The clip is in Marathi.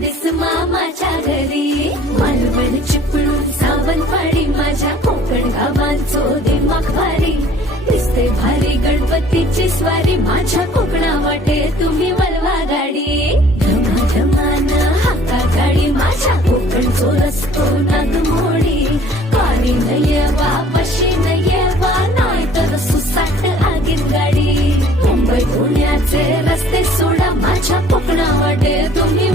दिस मामाच्या घरी. मालवण चिपळूण सावंतवाडी माझ्या कोकण गावांचो दिमाग भारी. दिसते भारी गणपतीची स्वारी माझ्या कोकणा वाटे तुम्ही वलवा गाडी. धमाधमान हाका गाडी माझ्या कोकणचो रस्तो नागमोडी. पारी नयवा पशी नयवा नाही तर सुसाट आगीन गाडी. मुंबई पुण्याचे रस्ते सोडा माझ्या कोकणा वाटे तुम्ही